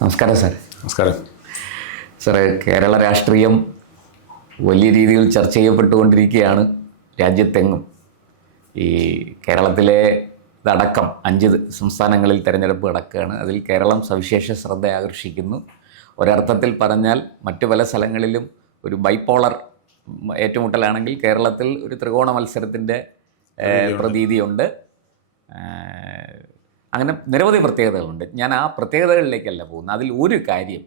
നമസ്കാരം സാർ. നമസ്കാരം സാറേ, കേരള രാഷ്ട്രീയം വലിയ രീതിയിൽ ചർച്ച ചെയ്യപ്പെട്ടുകൊണ്ടിരിക്കുകയാണ് രാജ്യത്തെങ്ങും. ഈ കേരളത്തിലെ ഇതടക്കം 5 സംസ്ഥാനങ്ങളിൽ തിരഞ്ഞെടുപ്പ് നടക്കുകയാണ്. അതിൽ കേരളം സവിശേഷ ശ്രദ്ധ ആകർഷിക്കുന്നു. ഒരർത്ഥത്തിൽ പറഞ്ഞാൽ മറ്റു പല സ്ഥലങ്ങളിലും ഒരു ബൈപ്പോളർ ഏറ്റുമുട്ടലാണെങ്കിൽ കേരളത്തിൽ ഒരു ത്രികോണ മത്സരത്തിൻ്റെ പ്രതീതിയുണ്ട്. അങ്ങനെ നിരവധി പ്രത്യേകതകളുണ്ട്. ഞാൻ ആ പ്രത്യേകതകളിലേക്കല്ല പോകുന്നത്. അതിൽ ഒരു കാര്യം,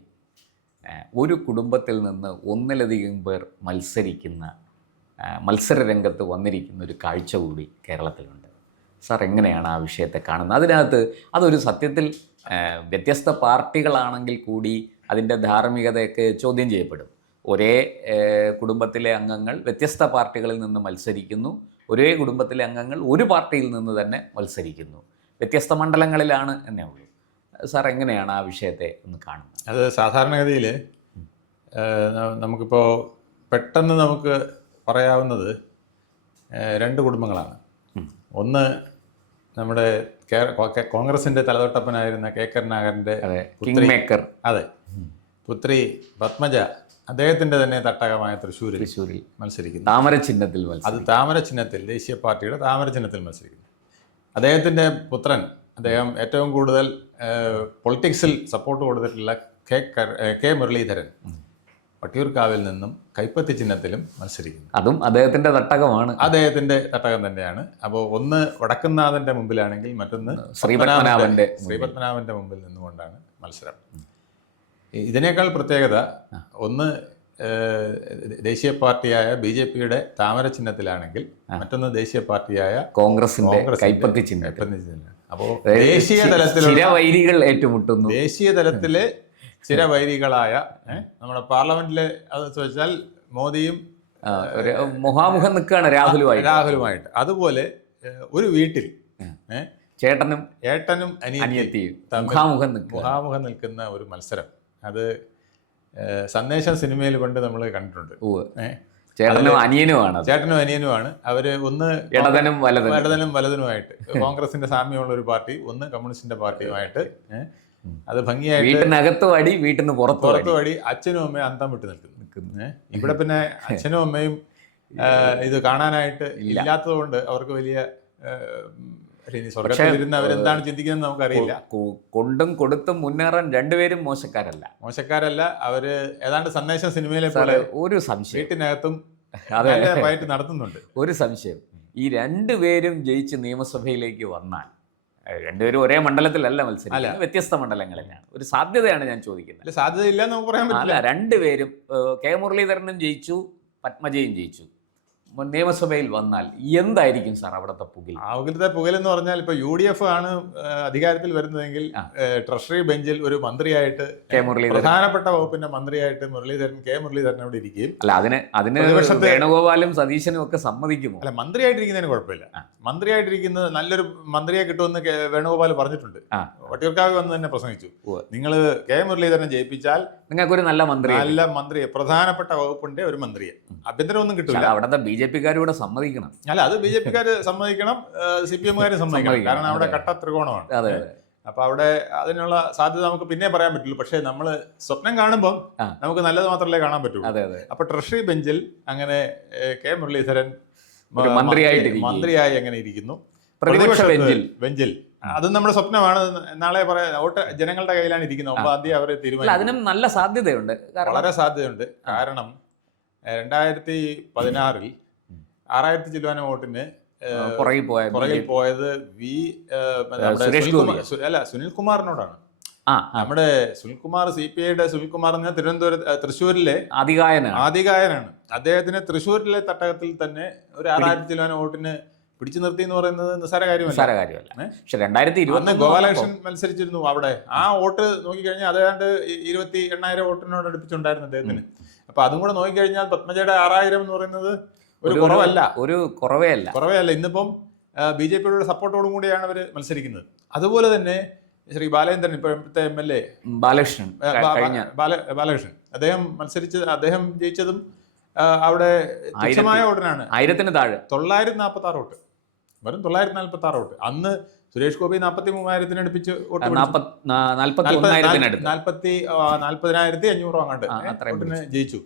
ഒരു കുടുംബത്തിൽ നിന്ന് ഒന്നിലധികം പേർ മത്സരിക്കുന്ന മത്സര രംഗത്ത് വന്നിരിക്കുന്ന ഒരു കാഴ്ച കൂടി കേരളത്തിലുണ്ട്. സാർ എങ്ങനെയാണ് ആ വിഷയത്തെ കാണുന്നത്? അതിനകത്ത് അതൊരു സത്യത്തിൽ വ്യത്യസ്ത പാർട്ടികളാണെങ്കിൽ കൂടി അതിൻ്റെ ധാർമ്മികതയൊക്കെ ചോദ്യം ചെയ്യപ്പെടും. ഒരേ കുടുംബത്തിലെ അംഗങ്ങൾ വ്യത്യസ്ത പാർട്ടികളിൽ നിന്ന് മത്സരിക്കുന്നു. ഒരേ കുടുംബത്തിലെ അംഗങ്ങൾ ഒരു പാർട്ടിയിൽ നിന്ന് തന്നെ മത്സരിക്കുന്നു. വ്യത്യസ്ത മണ്ഡലങ്ങളിലാണ് എന്നേ ഉള്ളൂ. സാർ എങ്ങനെയാണ് ആ വിഷയത്തെ ഒന്ന് കാണുന്നത്? അത് സാധാരണഗതിയിൽ നമുക്കിപ്പോൾ പെട്ടെന്ന് നമുക്ക് പറയാവുന്നത് 2 കുടുംബങ്ങളാണ്. ഒന്ന് നമ്മുടെ കോൺഗ്രസിൻ്റെ തലതൊട്ടപ്പനായിരുന്ന കെ കരുണാകരൻ്റെ കിങ് മേക്കർ, അതെ, പുത്രി പത്മജ, അദ്ദേഹത്തിൻ്റെ തന്നെ തട്ടകമായ തൃശ്ശൂരിൽ മത്സരിക്കുന്നു. താമര ചിഹ്നത്തിൽ അത് താമര ചിഹ്നത്തിൽ, ദേശീയ പാർട്ടിയുടെ താമര ചിഹ്നത്തിൽ മത്സരിക്കുന്നു. അദ്ദേഹത്തിൻ്റെ പുത്രൻ, അദ്ദേഹം ഏറ്റവും കൂടുതൽ പൊളിറ്റിക്സിൽ സപ്പോർട്ട് കൊടുത്തിട്ടുള്ള കെ മുരളീധരൻ വട്ടിയൂർക്കാവിൽ നിന്നും കൈപ്പത്തി ചിഹ്നത്തിലും മത്സരിക്കുന്നു. അതും അദ്ദേഹത്തിൻ്റെ തട്ടകമാണ്, അദ്ദേഹത്തിൻ്റെ തട്ടകം തന്നെയാണ്. അപ്പോൾ ഒന്ന് വടക്കുംനാഥൻ്റെ മുമ്പിലാണെങ്കിൽ മറ്റൊന്ന് ശ്രീപത്മനാഭൻ്റെ മുമ്പിൽ നിന്നുകൊണ്ടാണ് മത്സരം. ഇതിനേക്കാൾ പ്രത്യേകത, ഒന്ന് ദേശീയ പാർട്ടിയായ BJPയുടെ താമര ചിഹ്നത്തിലാണെങ്കിൽ മറ്റൊന്ന് ദേശീയ പാർട്ടിയായ കോൺഗ്രസിന്റെ കൈപ്പത്തി ചിഹ്നം. അപ്പോൾ ദേശീയ തലത്തിലുള്ള വൈരികൾ ഏറ്റുമുട്ടുന്നു. ദേശീയ തലത്തിലെ ചിരവൈരികളായ നമ്മുടെ പാർലമെന്റിലെ അത് വെച്ചാൽ മോദിയും മുഖാമുഖം നിൽക്കുകയാണ് രാഹുലുമായിട്ട്. അതുപോലെ ഒരു വീട്ടിൽ ചേട്ടനും അനിയത്തിയും മുഖാമുഖം നിൽക്കുന്ന ഒരു മത്സരം. അത് സന്ദേശം സിനിമയിൽ കൊണ്ട് നമ്മൾ കണ്ടിട്ടുണ്ട്. ചേട്ടനും അനിയനുമാണ് അവര്. ഒന്ന് ഇടതനും വലതനുമായിട്ട് കോൺഗ്രസിന്റെ സാമ്യമുള്ള ഒരു പാർട്ടി, ഒന്ന് കമ്മ്യൂണിസ്റ്റിന്റെ പാർട്ടിയുമായിട്ട് അത് ഭംഗിയായിട്ട് വീട്ടിനകത്തും അടി, വീട്ടിന് പുറത്തും അടി. അച്ഛനും അമ്മയും അന്തം വിട്ട് നിൽക്കുന്നു. ഇവിടെ പിന്നെ അച്ഛനും അമ്മയും ഇത് കാണാനായിട്ട് ഇല്ലാത്തത് കൊണ്ട് അവർക്ക് വലിയ സ്വർഗത്തിലിരുന്ന് അവരെന്താണ് ചിന്തിക്കുന്നത് നമുക്കറിയില്ല. കൊണ്ടും കൊടുത്തും മുന്നേറാൻ രണ്ടുപേരും മോശക്കാരല്ല. അവര് ഏതാണ്ട് സന്ദേശം സിനിമയിലെ പോലെ ഒരു സംശയം വീട്ടിനകത്തും ഫൈറ്റ് നടത്തുന്നുണ്ട്. ഒരു സംശയം, ഈ രണ്ടുപേരും ജയിച്ച് നിയമസഭയിലേക്ക് വന്നാൽ, രണ്ടുപേരും ഒരേ മണ്ഡലത്തിലല്ല മത്സരിക്കുന്നത്, വ്യത്യസ്ത മണ്ഡലങ്ങളിലാണ്. ഒരു സാധ്യതയാണ് ഞാൻ ചോദിക്കുന്നത്. സാധ്യതയില്ല നമുക്ക് പറയാൻ പറ്റില്ല. രണ്ടുപേരും, കെ മുരളീധരനും ജയിച്ചു, പത്മജയും ജയിച്ചു, നിയമസഭയിൽ വന്നാൽ എന്തായിരിക്കും സാർ അവിടുത്തെ പുകൽ? അവിടുത്തെ പുകൽ എന്ന് പറഞ്ഞാൽ, ഇപ്പൊ UDF ആണ് അധികാരത്തിൽ വരുന്നതെങ്കിൽ ട്രഷറി ബെഞ്ചിൽ ഒരു മന്ത്രിയായിട്ട്, പ്രധാനപ്പെട്ട വകുപ്പിന്റെ മന്ത്രിയായിട്ട് കെ മുരളീധരൻ അവിടെ ഇരിക്കുകയും, അല്ല അതിന് വേണുഗോപാലും സതീശനും ഒക്കെ സമ്മതിക്കുമോ? അല്ല, മന്ത്രിയായിട്ടിരിക്കുന്നതിന് കുഴപ്പമില്ല. മന്ത്രിയായിട്ടിരിക്കുന്നത് നല്ലൊരു മന്ത്രിയെ കിട്ടുമെന്ന് വേണുഗോപാൽ പറഞ്ഞിട്ടുണ്ട്. വട്ടിയൂർക്കാവ് വന്ന് തന്നെ പ്രസംഗിച്ചു, നിങ്ങൾ കെ മുരളീധരനെ ജയിപ്പിച്ചാൽ നിങ്ങൾക്കൊരു നല്ല മന്ത്രിയെ, പ്രധാനപ്പെട്ട വകുപ്പിന്റെ ഒരു മന്ത്രിയെ. ആഭ്യന്തരം ഒന്നും കിട്ടില്ല. അവിടുത്തെ BJP-ക്കാർ കൂടെ സമ്മതിക്കണം. അല്ല, അത് BJP-ക്കാർ സമ്മതിക്കണം, CPM-കാരും സമ്മതിക്കണം. കാരണം അവിടെ കട്ട ത്രികോണമാണ്. അപ്പൊ അവിടെ അതിനുള്ള സാധ്യത നമുക്ക് പിന്നെ പറയാൻ പറ്റുള്ളൂ. പക്ഷെ നമ്മൾ സ്വപ്നം കാണുമ്പോൾ നമുക്ക് നല്ലത് മാത്രമല്ലേ കാണാൻ പറ്റുള്ളൂ. അപ്പൊ ട്രഷറി ബെഞ്ചിൽ അങ്ങനെ കെ മുരളീധരൻ മന്ത്രിയായി അങ്ങനെ ഇരിക്കുന്നു. പ്രതിപക്ഷ ബെഞ്ചിൽ അതും നമ്മുടെ സ്വപ്നമാണ്. നാളെ വോട്ട് ജനങ്ങളുടെ കയ്യിലാണ് ഇരിക്കുന്നത്. 9-ാം തീയതി അവരെ തീരുമാനിക്കും. അതിനും നല്ല സാധ്യതയുണ്ട്, വളരെ സാധ്യതയുണ്ട്. കാരണം 2016 6000 ചില്ലുവാനം വോട്ടിന് പുറകിൽ പോയത് സുനിൽകുമാറിനോടാണ്. നമ്മുടെ സുനിൽകുമാർ, CPI-യുടെ സുനിൽകുമാർ എന്ന് തൃശ്ശൂരിലെ ആദികായനാണ്. അദ്ദേഹത്തിന് തൃശ്ശൂരിലെ തട്ടകത്തിൽ തന്നെ ഒരു 6000 ചില്ലുവാനം വോട്ടിന് പിടിച്ചു നിർത്തി എന്ന് പറയുന്നത് നിസ്സാര കാര്യമല്ല. പക്ഷെ 2020 ഗോപാലകൃഷ്ണൻ മത്സരിച്ചിരുന്നു അവിടെ. ആ വോട്ട് നോക്കിക്കഴിഞ്ഞാൽ അതാണ്ട് 28,000 വോട്ടിനോട് അടുപ്പിച്ചുണ്ടായിരുന്നു അദ്ദേഹത്തിന്. അപ്പൊ അതും കൂടെ നോക്കിക്കഴിഞ്ഞാൽ പത്മജയുടെ 6000 എന്ന് പറയുന്നത് ഒരു കുറവേ. ഇന്നിപ്പം BJP-യുടെ സപ്പോർട്ടോടും കൂടിയാണ് അവർ മത്സരിക്കുന്നത്. അതുപോലെ തന്നെ ശ്രീ ബാലേന്ദ്രൻ, ഇപ്പോഴത്തെ MLA ബാലകൃഷ്ണൻ, അദ്ദേഹം ജയിച്ചതും അവിടെ തുച്ഛമായ വോട്ടിനാണ്. 1000-ന് താഴെ 946 വോട്ട്, വെറും 946 വോട്ട്. അന്ന് സുരേഷ് ഗോപി 43,000 അടുപ്പിച്ച് വോട്ട് പിടിച്ചു. 41,000-ത്തിനടുത്ത് 40,500 അങ്ങാണ്ട് വോട്ടിന് ജയിച്ചു,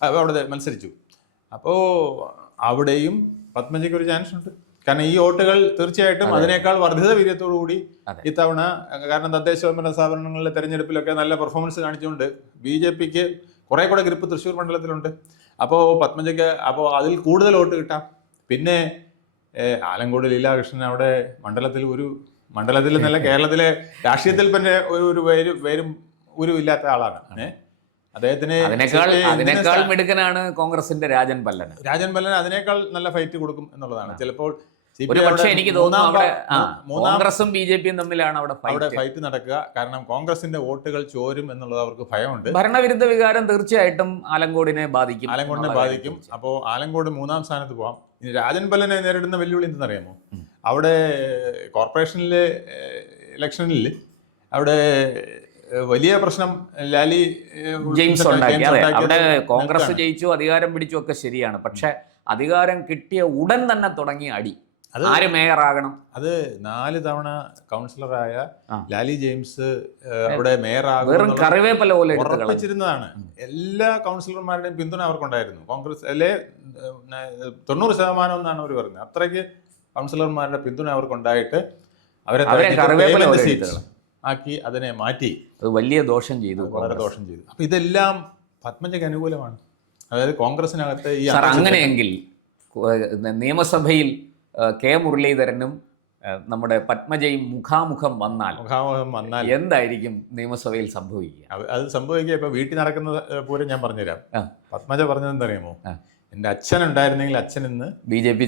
അവിടെ മത്സരിച്ചു. അപ്പോൾ അവിടെയും പത്മജയ്ക്ക് ഒരു ചാൻസ് ഉണ്ട്. കാരണം ഈ വോട്ടുകൾ തീർച്ചയായിട്ടും അതിനേക്കാൾ വർദ്ധിത വീര്യത്തോടു കൂടി ഇത്തവണ, കാരണം തദ്ദേശ സ്വയംഭരണ സ്ഥാപനങ്ങളിലെ തെരഞ്ഞെടുപ്പിലൊക്കെ നല്ല പെർഫോമൻസ് കാണിച്ചുകൊണ്ട് BJPക്ക് കുറെ കൂടെ ഗ്രിപ്പ് തൃശ്ശൂർ മണ്ഡലത്തിലുണ്ട്. അപ്പോൾ പത്മജയ്ക്ക് അപ്പോൾ അതിൽ കൂടുതൽ വോട്ട് കിട്ടാം. പിന്നെ ആലങ്കോട് ലീലാകൃഷ്ണൻ അവിടെ മണ്ഡലത്തിൽ നല്ല കേരളത്തിലെ രാഷ്ട്രീയത്തിൽ തന്നെ പേരും ഇല്ലാത്ത ആളാണ്. അദ്ദേഹത്തിന് അതിനേക്കാൾ മിടുക്കനാണ് കോൺഗ്രസിന്റെ രാജൻ പല്ലൻ അതിനേക്കാൾ നല്ല ഫൈറ്റ് കൊടുക്കും എന്നുള്ളതാണ്. ചിലപ്പോൾ പക്ഷേ എനിക്ക് തോന്നുന്നു കോൺഗ്രസും BJPയും തമ്മിലാണ് അവിടെ ഫൈറ്റ് നടക്കുക. കാരണം കോൺഗ്രസിന്റെ വോട്ടുകൾ ചോരും എന്നുള്ളത് അവർക്ക് ഭയമുണ്ട്. ഭരണവിരുദ്ധ വികാരം തീർച്ചയായിട്ടും ആലങ്കോടിനെ ബാധിക്കും. അപ്പോൾ ആലങ്കോട് 3-ാം സ്ഥാനത്ത് പോവാം. ഇനി രാജൻ പല്ലനെ നേരിടുന്ന വെല്ലുവിളി എന്തെന്നറിയാമോ? അവിടെ കോർപ്പറേഷനിലെ ഇലക്ഷനിൽ അവിടെ വലിയ പ്രശ്നം ലാലി ജെയിംസ് ഉണ്ടാക്കി. അവിടെ കോൺഗ്രസ് ജയിച്ചു, അധികാരം പിടിച്ചു ഒക്കെ ശരിയാണ്. പക്ഷെ അധികാരം കിട്ടിയ ഉടൻ തന്നെ തുടങ്ങിയ അടി. ആര് മേയറാകണം? അത് 4 തവണ കൗൺസിലറായ ലാലി ജെയിംസ് അവിടെ മേയറാകും കറിവേപ്പല പോലെ ഉറപ്പിച്ചിരുന്നതാണ്. എല്ലാ കൗൺസിലർമാരുടെയും പിന്തുണ അവർക്കുണ്ടായിരുന്നു. കോൺഗ്രസ് അല്ലെ 90% എന്നാണ് അവർ പറയുന്നത്. അത്രയ്ക്ക് കൗൺസിലർമാരുടെ പിന്തുണ അവർക്കുണ്ടായിട്ട് അവരെ ആക്കി അതിനെ മാറ്റി. അത് വലിയ ദോഷം ചെയ്തു, വളരെ ദോഷം ചെയ്തു. അപ്പൊ ഇതെല്ലാം പത്മജയ്ക്ക് അനുകൂലമാണ്. അതായത് കോൺഗ്രസിനകത്ത് ഈ അങ്ങനെയെങ്കിൽ നിയമസഭയിൽ മുരളീധരനും നമ്മുടെ പത്മജയും മുഖാമുഖം വന്നാൽ എന്തായിരിക്കും നിയമസഭയിൽ സംഭവിക്കുക? അത് സംഭവിക്കുക ഇപ്പൊ വീട്ടിൽ നടക്കുന്ന പൂരം ഞാൻ പറഞ്ഞുതരാം. പത്മജ പറഞ്ഞത് എന്തറിയാമോ? എന്റെ അച്ഛൻ ഉണ്ടായിരുന്നെങ്കിൽ അച്ഛൻ ഇന്ന് BJP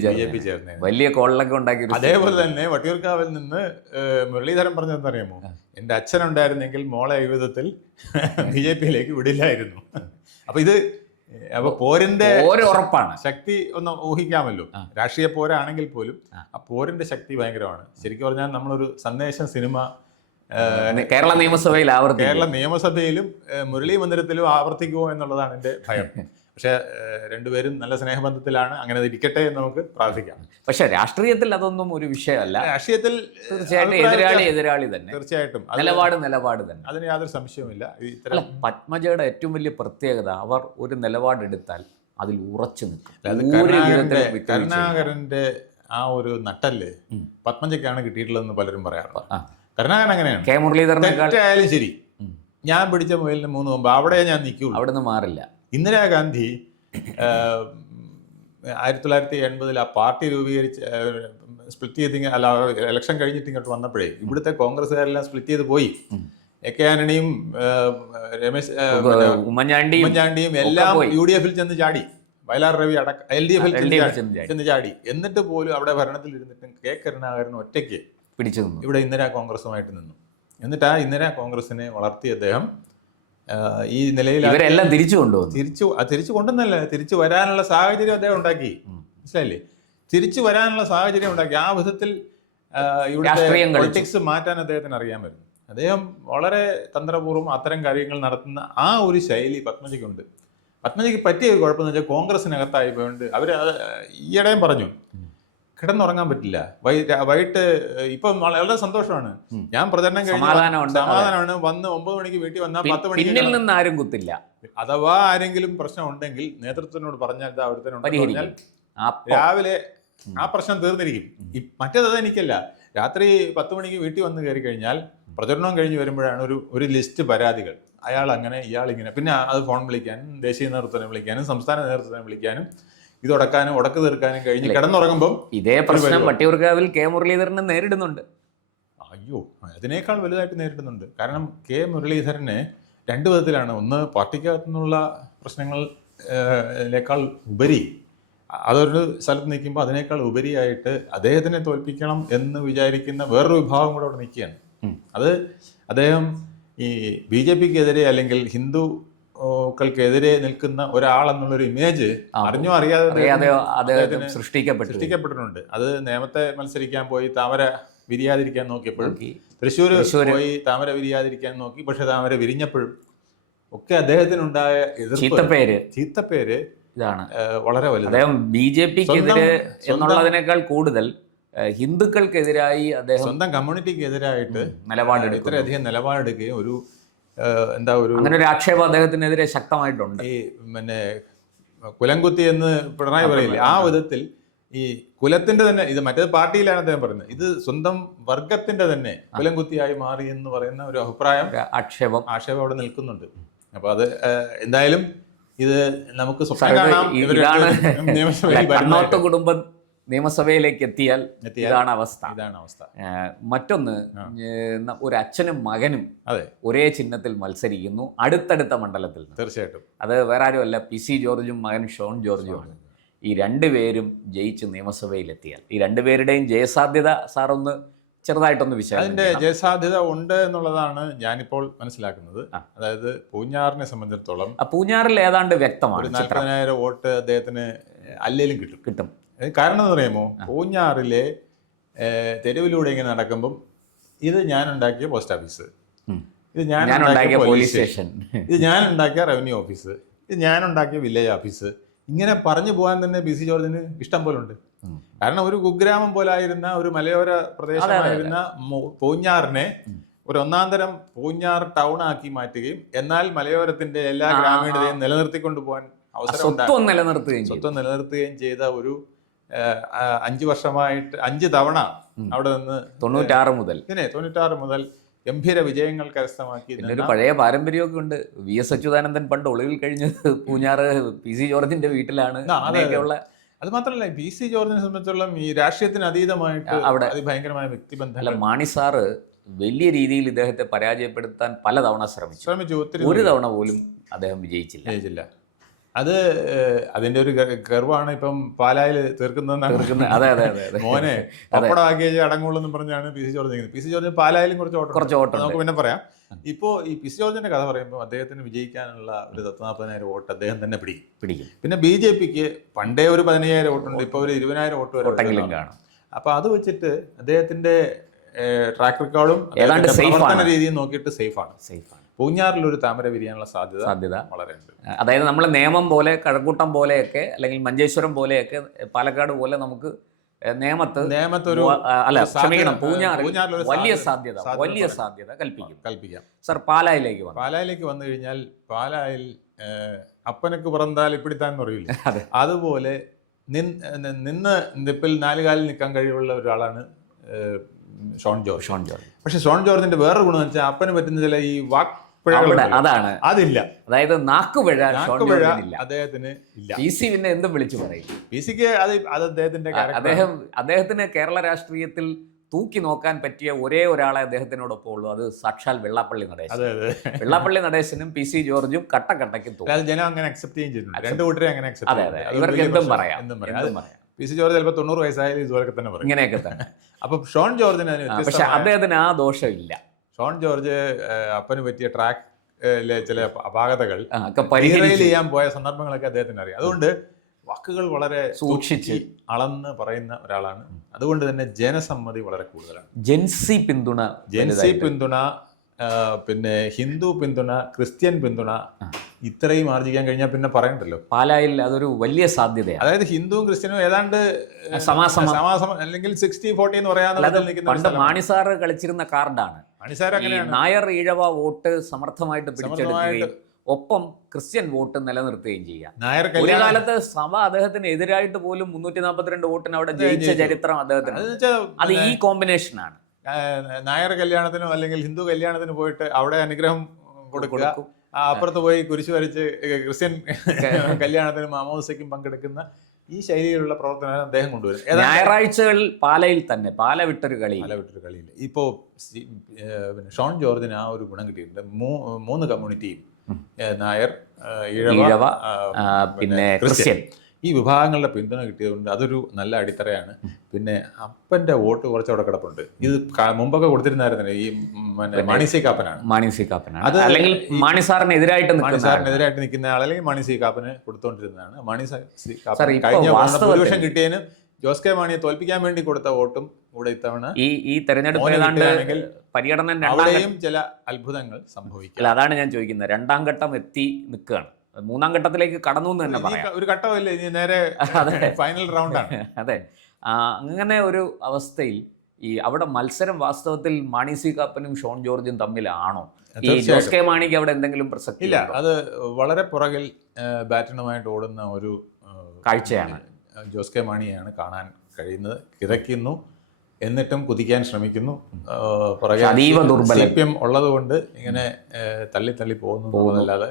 ചേർന്നേ. വലിയ കോളിലൊക്കെ ഉണ്ടാക്കി. അതേപോലെ തന്നെ വട്ടിയൂർക്കാവിൽ നിന്ന് മുരളീധരൻ പറഞ്ഞത് എന്തറിയാമോ? എന്റെ അച്ഛൻ ഉണ്ടായിരുന്നെങ്കിൽ മോളെ ജീവിതത്തിൽ BJPയിലേക്ക് വിടില്ലായിരുന്നു. അപ്പൊ പോരിന്റെ ഉറപ്പാണ്, ശക്തി ഒന്ന് ഊഹിക്കാമല്ലോ. രാഷ്ട്രീയ പോരാണെങ്കിൽ പോലും ആ പോരിന്റെ ശക്തി ഭയങ്കരമാണ്. ശരിക്കും പറഞ്ഞാൽ നമ്മളൊരു സന്ദേശം സിനിമ കേരള നിയമസഭയിലും മുരളി മന്ദിരത്തിലും ആവർത്തിക്കുമോ എന്നുള്ളതാണ് എന്റെ ഭയം. പക്ഷെ രണ്ടുപേരും നല്ല സ്നേഹബന്ധത്തിലാണ്. അങ്ങനെ ഇരിക്കട്ടെ എന്ന് നമുക്ക് പ്രാർത്ഥിക്കാം. പക്ഷെ രാഷ്ട്രീയത്തിൽ അതൊന്നും ഒരു വിഷയമല്ല. രാഷ്ട്രീയത്തിൽ തീർച്ചയായിട്ടും എതിരാളി തന്നെ, തീർച്ചയായിട്ടും നിലപാട് തന്നെ, അതിന് യാതൊരു സംശയവുമില്ല. പത്മജയുടെ ഏറ്റവും വലിയ പ്രത്യേകത, അവർ ഒരു നിലപാടെടുത്താൽ അതിൽ ഉറച്ചു നിൽക്കും. കരുണാകരന്റെ ആ ഒരു നട്ടല് പത്മജയ്ക്കാണ് കിട്ടിയിട്ടുള്ളതെന്ന് പലരും പറയാറുണ്ട്. കരുണാകരൻ അങ്ങനെയാണ്. മുരളീധരനായാലും ശരി, ഞാൻ പിടിച്ച മുയലിന് 3 കൊമ്പ്, അവിടെ ഞാൻ നിൽക്കുള്ളൂ, അവിടെ നിന്ന് മാറില്ല. ഇന്ദിരാഗാന്ധി 1980 ആ പാർട്ടി രൂപീകരിച്ച് സ്പ്ലിറ്റ് ചെയ്ത് ഇലക്ഷൻ കഴിഞ്ഞിട്ട് ഇങ്ങോട്ട് വന്നപ്പോഴേ ഇവിടുത്തെ കോൺഗ്രസ്സുകാരെല്ലാം സ്പ്ലിറ്റ് ചെയ്ത് പോയി. AK ആന്റണിയും ഉമ്മൻചാണ്ടിയും എല്ലാം UDF ചെന്ന് ചാടി. വയലാർ രവി അടക്കം LDF ചെന്ന് ചാടി. എന്നിട്ട് പോലും അവിടെ ഭരണത്തിൽ ഇരുന്നിട്ടും K കരുണാകരൻ ഒറ്റയ്ക്ക് പിടിച്ചു നിന്നു. ഇവിടെ ഇന്ദിരാ കോൺഗ്രസുമായിട്ട് നിന്നു. എന്നിട്ട് ആ ഇന്ദിരാ കോൺഗ്രസിനെ വളർത്തിയ അദ്ദേഹം ഈ നിലയിൽ ഇവരെല്ലാം തിരിച്ചു കൊണ്ടുവന്നല്ല, തിരിച്ചു വരാനുള്ള സാഹചര്യം അദ്ദേഹം ഉണ്ടാക്കി. മനസ്സിലായില്ലേ? തിരിച്ചു വരാനുള്ള സാഹചര്യം ഉണ്ടാക്കി. ആ വിധത്തിൽ ഇവിടെ പൊളിറ്റിക്സ് മാറ്റാൻ അദ്ദേഹത്തിന് അറിയാമായിരുന്നു. അദ്ദേഹം വളരെ തന്ത്രപൂർവ്വം അത്തരം കാര്യങ്ങൾ നടത്തുന്ന ആ ഒരു ശൈലി പത്മജയ്ക്കുണ്ട്. പത്മജയ്ക്ക് പറ്റിയ കുഴപ്പമെന്ന് വെച്ചാൽ കോൺഗ്രസിനകത്തായി പോയിട്ട് അവർ ഈയിടെയും പറഞ്ഞു കിടന്നുറങ്ങാൻ പറ്റില്ല. വൈകിട്ട് ഇപ്പം വളരെ സന്തോഷമാണ്. ഞാൻ പ്രചരണം കഴിഞ്ഞ് സമാധാനമാണ്. വന്ന് 9 മണിക്ക് വീട്ടിൽ വന്നാൽ 10 മണിക്ക് നിന്ന് ആരും കുത്തില്ല. അഥവാ ആരെങ്കിലും പ്രശ്നം ഉണ്ടെങ്കിൽ നേതൃത്വത്തിനോട് പറഞ്ഞാൽ പറഞ്ഞാൽ രാവിലെ ആ പ്രശ്നം തീർന്നിരിക്കും. മറ്റേത് എനിക്കല്ല. രാത്രി 10 മണിക്ക് വീട്ടിൽ വന്ന് കയറി കഴിഞ്ഞാൽ പ്രചരണം കഴിഞ്ഞ് വരുമ്പോഴാണ് ഒരു ലിസ്റ്റ് പരാതികൾ. അയാൾ അങ്ങനെ, ഇയാൾ ഇങ്ങനെ. പിന്നെ അത് ഫോൺ വിളിക്കാനും ദേശീയ നേതൃത്വത്തെ വിളിക്കാനും സംസ്ഥാന നേതൃത്വത്തെ വിളിക്കാനും ഇതൊടക്കാനും ഉടക്ക് തീർക്കാനും കഴിഞ്ഞ് കിടന്നുറങ്ങുമ്പോൾ ഇതേ പ്രശ്നം വട്ടിയൂർക്കാവിൽ മുരളീധരനെ നേരിടുന്നുണ്ട്. അയ്യോ, അതിനേക്കാൾ വലുതായിട്ട് നേരിടുന്നുണ്ട്. കാരണം മുരളീധരനെ 2 വിധത്തിലാണ്. ഒന്ന്, പാർട്ടിക്കകത്തു നിന്നുള്ള പ്രശ്നങ്ങളേക്കാൾ ഉപരി അതൊരു സ്ഥലത്ത് നിൽക്കുമ്പോൾ അതിനേക്കാൾ ഉപരിയായിട്ട് അദ്ദേഹത്തിനെ തോൽപ്പിക്കണം എന്ന് വിചാരിക്കുന്ന വേറൊരു വിഭാഗം കൂടെ അവിടെ നിൽക്കുകയാണ്. അത് അദ്ദേഹം ഈ BJPക്കെതിരെ അല്ലെങ്കിൽ ഹിന്ദുക്കൾക്കെതിരെ നിൽക്കുന്ന ഒരാളെന്നുള്ളൊരു ഇമേജ് അറിഞ്ഞോ അറിയാതെ സൃഷ്ടിക്കപ്പെട്ടിട്ടുണ്ട്. അത് നേമത്തെ മത്സരിക്കാൻ പോയി താമര വിരിയാതിരിക്കാൻ നോക്കിയപ്പോഴും, തൃശ്ശൂർ പോയി താമര വിരിയാതിരിക്കാൻ നോക്കി, പക്ഷെ താമര വിരിഞ്ഞപ്പോഴും ഒക്കെ അദ്ദേഹത്തിനുണ്ടായ ചീത്തപ്പേര് ഇതാണ് വളരെ വലുത്. അദ്ദേഹം BJPക്കെതിരെ എന്നുള്ളതിനേക്കാൾ കൂടുതൽ ഹിന്ദുക്കൾക്കെതിരായി അദ്ദേഹം സ്വന്തം കമ്മ്യൂണിറ്റിക്ക് എതിരായിട്ട് നിലപാടെടുക്കും. ഇത്രയധികം നിലപാടെടുക്കുകയും ഒരു അങ്ങനെ ഒരു ആക്ഷേപം അദ്ദേഹത്തിനെതിരെ ശക്തമായിട്ടുണ്ട്. ഈ പിന്നെ കുലംകുത്തി എന്ന് പിണറായി പറയില്ലേ, ആ വിധത്തിൽ ഈ കുലത്തിന്റെ തന്നെ, ഇത് മറ്റേത് പാർട്ടിയിലാണ് അദ്ദേഹം പറയുന്നത്, ഇത് സ്വന്തം വർഗത്തിന്റെ തന്നെ കുലംകുത്തിയായി മാറി എന്ന് പറയുന്ന ഒരു അഭിപ്രായം, ആക്ഷേപം അവിടെ നിൽക്കുന്നുണ്ട്. അപ്പൊ അത് എന്തായാലും ഇത് നമുക്ക് സ്വപ്നം കാണാം. കണ്ണോത്ത് കുടുംബം നിയമസഭയിലേക്ക് എത്തിയാൽ ഇതാണ് അവസ്ഥ. മറ്റൊന്ന്, ഒരു അച്ഛനും മകനും ഒരേ ചിഹ്നത്തിൽ മത്സരിക്കുന്നു അടുത്തടുത്ത മണ്ഡലത്തിൽ. തീർച്ചയായിട്ടും അത് വേറെ ആരുമല്ല, PC ജോർജും മകൻ ഷോൺ ജോർജുമാണ്. ഈ രണ്ടുപേരും ജയിച്ച് നിയമസഭയിലെത്തിയാൽ ഈ രണ്ടുപേരുടെയും ജയസാധ്യത സാറൊന്ന് ചെറുതായിട്ടൊന്ന് വിശകലനം. അതിന്റെ ജയസാധ്യത ഉണ്ട് എന്നുള്ളതാണ് ഞാനിപ്പോൾ മനസ്സിലാക്കുന്നത്. അതായത് പൂഞ്ഞാറിനെ സംബന്ധിച്ചിടത്തോളം പൂഞ്ഞാറിൽ ഏതാണ്ട് വ്യക്തമാണ്, 40,000 വോട്ട് അദ്ദേഹത്തിന് അല്ലേലും കിട്ടും. കാരണം എന്ന് പറയുമ്പോൾ പൂഞ്ഞാറിലെ തെരുവിലൂടെ ഇങ്ങനെ നടക്കുമ്പം ഇത് ഞാൻ ഉണ്ടാക്കിയ പോസ്റ്റ് ഓഫീസ്, ഇത് ഞാൻ ഉണ്ടാക്കിയ പോലീസ് സ്റ്റേഷൻ, ഇത് ഞാൻ ഉണ്ടാക്കിയ റവന്യൂ ഓഫീസ്, ഇത് ഞാൻ ഉണ്ടാക്കിയ വില്ലേജ് ഓഫീസ്, ഇങ്ങനെ പറഞ്ഞു പോകാൻ തന്നെ PC ജോർജിന് ഇഷ്ടം പോലെ ഉണ്ട്. കാരണം ഒരു കുഗ്രാമം പോലായിരുന്ന ഒരു മലയോര പ്രദേശമായിരുന്ന പൂഞ്ഞാറിനെ ഒരു ഒന്നാന്തരം പൂഞ്ഞാർ ടൗൺ ആക്കി മാറ്റുകയും എന്നാൽ മലയോരത്തിന്റെ എല്ലാ ഗ്രാമീണതയും നിലനിർത്തിക്കൊണ്ടു പോകാൻ സ്വത്വം നിലനിർത്തുകയും ചെയ്ത ഒരു 5 വർഷമായിട്ട് 5 തവണ അവിടെ നിന്ന് 96 മുതൽ ഗംഭീര വിജയങ്ങൾ കരസ്ഥമാക്കി. ഒരു പഴയ പാരമ്പര്യമൊക്കെ ഉണ്ട്. VS അച്യുതാനന്ദൻ പണ്ട് ഒളിവിൽ കഴിഞ്ഞത് പൂഞ്ഞാറ് PC ജോർജിന്റെ വീട്ടിലാണ്. അത് മാത്രമല്ല, PC ജോർജിനെ സംബന്ധിച്ചോളം ഈ രാഷ്ട്രീയത്തിന് അതീതമായിട്ട് അവിടെ അതിഭയങ്കരമായ വ്യക്തിബന്ധം. മാണി സാറ് വലിയ രീതിയിൽ ഇദ്ദേഹത്തെ പരാജയപ്പെടുത്താൻ പലതവണ ശ്രമിച്ചു. ഒരു തവണ പോലും അദ്ദേഹം വിജയിച്ചില്ല. അത് അതിന്റെ ഒരു കർവാണ് ഇപ്പം പാലായിൽ തീർക്കുന്നതെന്നാണ്. മോനെ പപ്പടമാക്കി അടങ്ങുള്ളൂ എന്ന് പറഞ്ഞാണ് PC ജോർജ്. PC ജോർജ് പാലായാലും കുറച്ച് ഓട്ടം നമുക്ക് പിന്നെ പറയാം. ഇപ്പോൾ ഈ PC ജോർജിന്റെ കഥ പറയുമ്പോൾ അദ്ദേഹത്തിന് വിജയിക്കാനുള്ള ഒരു 40,000 വോട്ട് അദ്ദേഹം തന്നെ പിടിക്കും. പിന്നെ BJPക്ക് പണ്ടേ ഒരു 15,000 വോട്ടുണ്ട്, ഇപ്പോൾ ഒരു 20,000 വോട്ട് വരെ കാണും. അപ്പൊ അത് വെച്ചിട്ട് അദ്ദേഹത്തിന്റെ ട്രാക്ക് റെക്കോർഡും പ്രവർത്തന രീതിയും നോക്കിയിട്ട് സേഫാണ്. പൂഞ്ഞാറിൽ ഒരു താമര വിരിയാനുള്ള സാധ്യത വളരെ ഉണ്ട്. അതായത് നമ്മൾ നേമം പോലെ, കഴക്കൂട്ടം പോലെയൊക്കെ അല്ലെങ്കിൽ മഞ്ചേശ്വരം പോലെയൊക്കെ, പാലക്കാട് പോലെ നമുക്ക് നേമത്തൊരു പൂഞ്ഞാറിൽ വലിയ സാധ്യത കൽപ്പിക്കാം. സർ, പാലായിലേക്ക് വന്നു കഴിഞ്ഞാൽ പാലായിൽ അപ്പനക്ക് പുറന്താൽ ഇപ്പിടിത്താൻ പറയില്ല, അതുപോലെ നിന്ന് നിപ്പിൽ 4 കാലിൽ നിൽക്കാൻ കഴിവുള്ള ഒരാളാണ് ഷോൺ ജോർജ്. പക്ഷെ ഷോൺ ജോർജിന്റെ വേറൊരു ഗുണം വെച്ചാൽ അപ്പന് പറ്റുന്ന ചില ഈ അതാണ് അതില്ല. അതായത് നാക്കുപിഴ അദ്ദേഹത്തിന് ഇല്ല. PC പിന്നെ എന്തും വിളിച്ചു പറയും. PCക്ക് അത് അദ്ദേഹത്തിന്റെ അദ്ദേഹത്തിന് കേരള രാഷ്ട്രീയത്തിൽ തൂക്കി നോക്കാൻ പറ്റിയ ഒരേ ഒരാളെ അദ്ദേഹത്തിനോടൊപ്പം ഉള്ളൂ, അത് സാക്ഷാൽ വെള്ളാപ്പള്ളി നടേശൻ. വെള്ളാപ്പള്ളി നടേശനും PC ജോർജും കട്ടയ്ക്ക് തോന്നും. ജനം അങ്ങനെ അക്സെപ്റ്റ് ചെയ്യുന്നുണ്ട്, രണ്ടു കൂട്ടരെ അങ്ങനെ അക്സെപ്റ്റ് ചെയ്യാം. ഇവർക്ക് എന്തും പറയാം. PC ജോർജ് ചിലപ്പോൾ 90 വയസ്സായാലും ഇതുപോലൊക്കെ തന്നെ പറയും, ഇങ്ങനെയൊക്കെ തന്നെ. അപ്പൊ ഷോൺ ജോർജിന് പക്ഷെ അദ്ദേഹത്തിന് ആ ദോഷമില്ല. ഷോൺ ജോർജ് അപ്പന് പറ്റിയ ട്രാക്കിലെ ചില അപാകതകൾ പരിഹരിയിൽ ചെയ്യാൻ പോയ സന്ദർഭങ്ങളൊക്കെ അദ്ദേഹത്തിന് അറിയാം. അതുകൊണ്ട് വാക്കുകൾ വളരെ സൂക്ഷിച്ച് അളന്ന് പറയുന്ന ഒരാളാണ്. അതുകൊണ്ട് തന്നെ ജനസമ്മതി വളരെ കൂടുതലാണ്. ജെൻസി പിന്തുണ, പിന്നെ ഹിന്ദു പിന്തുണ, ക്രിസ്ത്യൻ പിന്തുണ, ഇത്രയും ആർജിക്കാൻ കഴിഞ്ഞാൽ പിന്നെ പറയണ്ടല്ലോ. പാലായിൽ അതൊരു വലിയ സാധ്യതയാണ്. അതായത് ഹിന്ദുവും ക്രിസ്ത്യനും ഏതാണ്ട് സമാസം അല്ലെങ്കിൽ 60-40 എന്ന് പറയാൻ മാണിസാറ് കളിച്ചിരുന്ന കാർഡാണ്. നായർ ഈഴവ വോട്ട് സമർത്ഥമായിട്ട് പിടിച്ചെടുക്കുകയും ഒപ്പം ക്രിസ്ത്യൻ വോട്ട് നിലനിർത്തുകയും ചെയ്യാം. ഒരു കാലത്ത് സഭ അദ്ദേഹത്തിന് എതിരായിട്ട് പോലും 342 വോട്ടിന് അവിടെ ജയിച്ച ചരിത്രം അദ്ദേഹത്തിന്. അത് ഈ കോമ്പിനേഷനാണ്. നായർ കല്യാണത്തിനോ അല്ലെങ്കിൽ ഹിന്ദു കല്യാണത്തിന് പോയിട്ട് അവിടെ അനുഗ്രഹം കൊടുക്കുക, അപ്പുറത്ത് പോയി കുരിശ് വരച്ച് ക്രിസ്ത്യൻ കല്യാണത്തിനും മാമോദിസയ്ക്കും പങ്കെടുക്കുന്ന ഈ ശൈലിയിലുള്ള പ്രവർത്തനം അദ്ദേഹം കൊണ്ടുവരും. ഞായറാഴ്ചകൾ പാലയിൽ തന്നെ പാല വിട്ടൊരു കളിയില്ല. ഇപ്പോൾ ഷോൺ ജോർജിന് ആ ഒരു ഗുണം കിട്ടിയിട്ടുണ്ട്. 3 കമ്മ്യൂണിറ്റിയും, നായർ, ഈഴവ, പിന്നെ ക്രിസ്ത്യൻ, ഈ വിഭാഗങ്ങളുടെ പിന്തുണ കിട്ടിയതുകൊണ്ട് അതൊരു നല്ല അടിത്തറയാണ്. പിന്നെ അപ്പന്റെ വോട്ട് കുറച്ച് അവിടെ കിടപ്പുണ്ട്. ഇത് മുമ്പൊക്കെ കൊടുത്തിരുന്നായിരുന്നില്ല, ഈ മാണി സി കാപ്പനാണ്. അത് അല്ലെങ്കിൽ മാണിസാറിനെതിരായിട്ട് നിൽക്കുന്ന ആൾ, അല്ലെങ്കിൽ മാണി സി കാപ്പന് കൊടുത്തോണ്ടിരുന്നതാണ്. മാണി സി കാപ്പൻ കഴിഞ്ഞ ഭൂരിപക്ഷം കിട്ടിയതിന് ജോസ് കെ മാണിയെ തോൽപ്പിക്കാൻ വേണ്ടി കൊടുത്ത വോട്ടും കൂടെ ഇത്തവണ ഈ തെരഞ്ഞെടുപ്പ് പര്യടനം അവിടെയും ചില അത്ഭുതങ്ങൾ സംഭവിക്കും. അതാണ് ഞാൻ ചോദിക്കുന്നത്. 2ാം ഘട്ടം എത്തി നിൽക്കുകയാണ്, 3ാം ഘട്ടത്തിലേക്ക് കടന്നു എന്ന് തന്നെ പറയാം. ഒരു ഘട്ടമല്ലേ, ഇനി നേരെ ഫൈനൽ റൗണ്ടാണ്. അതെ, അങ്ങനെ ഒരു അവസ്ഥയിൽ ഈ അവിടെ മത്സരം വാസ്തവത്തിൽ മാണി സി കാപ്പനും ഷോൺ ജോർജും തമ്മിലാണോ? ഈ ജോസ് കെ മാണിക്ക് അവിടെ എന്തെങ്കിലും പ്രസക്തി ഇല്ല. അത് വളരെ പുറകിൽ ബാറ്റണുമായിട്ട് ഓടുന്ന ഒരു കാഴ്ചയാണ്. ജോസ് കെ മാണിയാണ് കാണാൻ കഴിയുന്നത്. കിതയ്ക്കുന്നു, എന്നിട്ടും കുതിക്കാൻ ശ്രമിക്കുന്നു. പുറകെ അതീവ ദുർബലൻ CPM ഉള്ളത് കൊണ്ട് ഇങ്ങനെ തള്ളി പോകുന്നതല്ലാതെ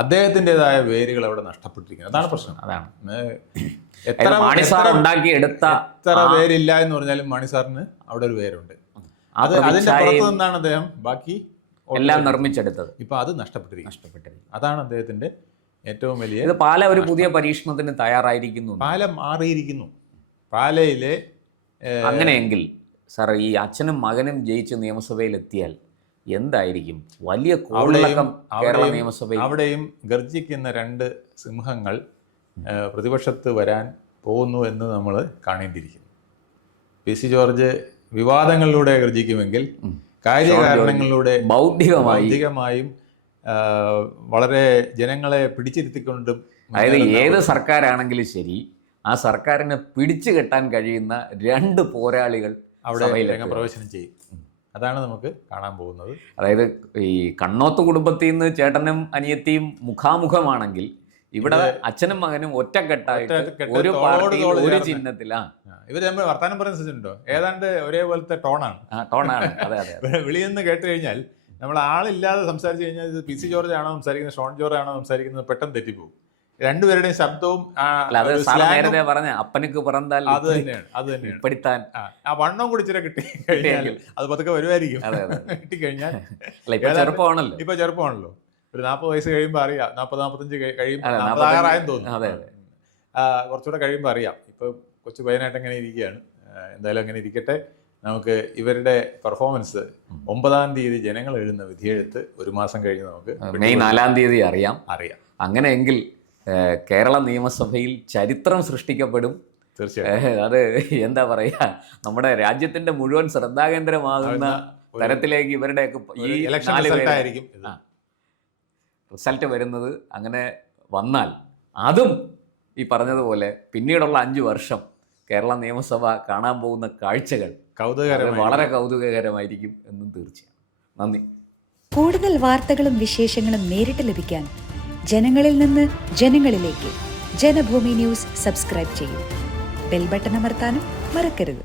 അദ്ദേഹത്തിൻ്റെതായ വേരുകൾ അവിടെ നഷ്ടപ്പെട്ടിരിക്കുന്നു. അതാണ് പ്രശ്നം. അതാണ് എത്ര ഉണ്ടാക്കിയെടുത്ത പേരില്ല എന്ന് പറഞ്ഞാലും മണി സാറിന് അവിടെ ഒരു പേരുണ്ട്. അതിന്റെ പുറത്തു നിന്നാണ് അദ്ദേഹം ബാക്കി എല്ലാം നിർമ്മിച്ചെടുത്തത്. ഇപ്പൊ അത് നഷ്ടപ്പെട്ടിരിക്കുന്നു. അതാണ് അദ്ദേഹത്തിന്റെ ഏറ്റവും വലിയ. ഇത് പാല ഒരു പുതിയ പരീക്ഷണത്തിന് തയ്യാറായിരിക്കുന്നു. പാല മാറിയിരിക്കുന്നു. പാലയിലെ അങ്ങനെയെങ്കിൽ സാർ, ഈ അച്ഛനും മകനും ജയിച്ച് നിയമസഭയിൽ എത്തിയാൽ എന്തായിരിക്കും വലിയ കോളിളക്കം കേരള നിയമസഭയിൽ? അവിടെയും ഗർജിക്കുന്ന 2 സിംഹങ്ങൾ പ്രതിപക്ഷത്ത് വരാൻ പോകുന്നു എന്ന് നമ്മൾ കാണേണ്ടിയിരിക്കുന്നു. PC ജോർജ് വിവാദങ്ങളിലൂടെ ഗർജിക്കുമെങ്കിൽ കാര്യകാരണങ്ങളിലൂടെ ബൗദ്ധികമായും വളരെ ജനങ്ങളെ പിടിച്ചിരുത്തിക്കൊണ്ടും, അതായത് ഏത് സർക്കാരാണെങ്കിലും ശരി, ആ സർക്കാരിനെ പിടിച്ചു കെട്ടാൻ കഴിയുന്ന 2 പോരാളികൾ അവിടെ രംഗപ്രവേശനം ചെയ്യും. അതാണ് നമുക്ക് കാണാൻ പോകുന്നത്. അതായത് ഈ കണ്ണോത്ത് കുടുംബത്തിൽ നിന്ന് ചേട്ടനും അനിയത്തിയും മുഖാമുഖമാണെങ്കിൽ ഇവിടെ അച്ഛനും മകനും ഒറ്റക്കെട്ടായിട്ട് ഒരു പാർട്ടിയിൽ ഒരു ചിഹ്നത്തിലാണ്. ഇവർ നമ്മൾ വർത്താനം പറയുന്നുണ്ടോ, ഏതാണ്ട് ഒരേപോലത്തെ ടോണാണ്. അതെ അതെ. വെളിയിൽ നിന്ന് കേട്ട് കഴിഞ്ഞാൽ, നമ്മൾ ആളില്ലാതെ സംസാരിച്ചു കഴിഞ്ഞാൽ ഇത് PC ജോർജ് ആണോ സംസാരിക്കുന്നത്, ഷോൺ ജോർജ് ആണോ സംസാരിക്കുന്നത് പെട്ടെന്ന് തെറ്റിപ്പോകും. 2 പേരുടെയും ശബ്ദവും നേരത്തെ പറഞ്ഞ അപ്പനക്ക് പിറന്താൽ അത് തന്നെയാണ് പഠിത്താൻ ആ വണ്ണം കൂടി ഇച്ചിരി കിട്ടി കഴിഞ്ഞാൽ അത് പതുക്കെ വരുമായിരിക്കും. കിട്ടിക്കഴിഞ്ഞാൽ ചെറുപ്പമാണല്ലോ, ഇപ്പൊ ചെറുപ്പമാണല്ലോ. ഒരു 40 വയസ്സ് കഴിയുമ്പോൾ അറിയാം, 40-45 കഴിയുമ്പോൾ 46 തോന്നുന്നു. കുറച്ചുകൂടെ കഴിയുമ്പോൾ അറിയാം. ഇപ്പൊ കൊച്ചു പയ്യനായിട്ട് അങ്ങനെ ഇരിക്കുകയാണ്. എന്തായാലും അങ്ങനെ ഇരിക്കട്ടെ. നമുക്ക് ഇവരുടെ പെർഫോമൻസ് 9-ാം തീയതി ജനങ്ങൾ എഴുതുന്ന വിധിയെഴുത്ത് 1 മാസം കഴിഞ്ഞ് നമുക്ക് മെയ് 4-ാം തീയതി അറിയാം. അങ്ങനെയെങ്കിൽ കേരള നിയമസഭയിൽ ചരിത്രം സൃഷ്ടിക്കപ്പെടും. തീർച്ചയായും. അത് എന്താ പറയുക, നമ്മുടെ രാജ്യത്തിന്റെ മുഴുവൻ ശ്രദ്ധാകേന്ദ്രമാകുന്ന തരത്തിലേക്ക് ഇവരുടെയൊക്കെ ഈ റിസൾട്ട് വരുന്നത്. അങ്ങനെ വന്നാൽ അതും ഈ പറഞ്ഞതുപോലെ പിന്നീടുള്ള 5 വർഷം കേരള നിയമസഭ കാണാൻ പോകുന്ന കാഴ്ചകൾ വളരെ കൗതുകകരമായിരിക്കും എന്നും തീർച്ചയാണ്. നന്ദി. കൂടുതൽ വാർത്തകളും വിശേഷങ്ങളും നേരിട്ട് ലഭിക്കാൻ ജനങ്ങളിൽ നിന്ന് ജനങ്ങളിലേക്ക് ജനഭൂമി ന്യൂസ് സബ്സ്ക്രൈബ് ചെയ്യൂ. ബെൽ ബട്ടൺ അമർത്താനും മറക്കരുത്.